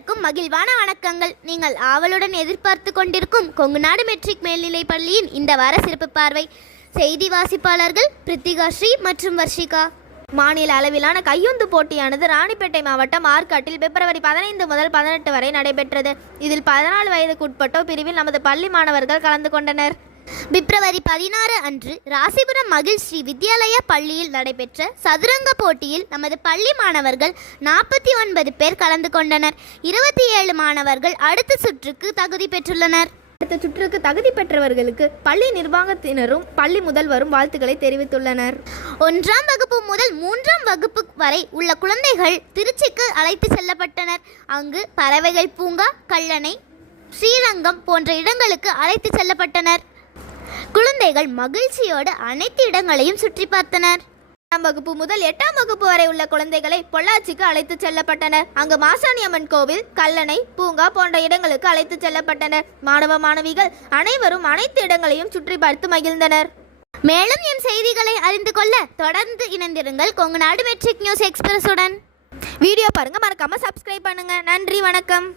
அனைவருக்கும் மகிழ்வான வணக்கங்கள். நீங்கள் ஆவலுடன் எதிர்பார்த்து கொண்டிருக்கும் கொங்குநாடு மெட்ரிக் மேல்நிலைப் பள்ளியின் இந்த வார சிறப்பு பார்வை. செய்தி வாசிப்பாளர்கள் பிரித்திகா ஸ்ரீ மற்றும் வர்ஷிகா. மாநில அளவிலான கையுந்து போட்டியானது ராணிப்பேட்டை மாவட்டம் ஆற்காட்டில் பிப்ரவரி 15 முதல் 18 வரை நடைபெற்றது. இதில் 14 வயதுக்குட்பட்டோர் பிரிவில் நமது பள்ளி மாணவர்கள் கலந்து கொண்டனர். பிப்ரவரி 16 அன்று ராசிபுரம் மகிழ் ஸ்ரீ வித்யாலயா பள்ளியில் நடைபெற்ற சதுரங்க போட்டியில் நமது பள்ளி மாணவர்கள் 49 பேர் கலந்து கொண்டனர். 27 மாணவர்கள் அடுத்த சுற்றுக்கு தகுதி பெற்றுள்ளனர். அடுத்த சுற்றுக்கு தகுதி பெற்றவர்களுக்கு பள்ளி நிர்வாகத்தினரும் பள்ளி முதல்வரும் வாழ்த்துக்களை தெரிவித்துள்ளனர். 1ஆம் வகுப்பு முதல் 3ஆம் வகுப்பு வரை உள்ள குழந்தைகள் திருச்சிக்கு அழைத்து செல்லப்பட்டனர். அங்கு பறவைகள் பூங்கா, கல்லணை, ஸ்ரீரங்கம் போன்ற இடங்களுக்கு அழைத்து செல்லப்பட்டனர். குழந்தைகள் மகிழ்ச்சியோடு அனைத்து இடங்களையும் சுற்றி பார்த்தனர். 1ஆம் வகுப்பு முதல் 8ஆம் வகுப்பு வரை உள்ள குழந்தைகளை பொள்ளாச்சிக்கு அழைத்து செல்லப்பட்டனர். அங்கு மாசாணியம்மன் கோவில், கல்லணை, பூங்கா போன்ற இடங்களுக்கு அழைத்து செல்லப்பட்டனர். மாணவ மாணவிகள் அனைவரும் அனைத்து இடங்களையும் சுற்றி பார்த்து மகிழ்ந்தனர். மேலும் என் செய்திகளை அறிந்து கொள்ள தொடர்ந்து இணைந்திருங்கள் கொங்குநாடு மெட்ரிக் நியூஸ் எக்ஸ்பிரஸுடன். வீடியோ பாருங்க, மறக்காம சப்ஸ்கிரைப் பண்ணுங்க. நன்றி, வணக்கம்.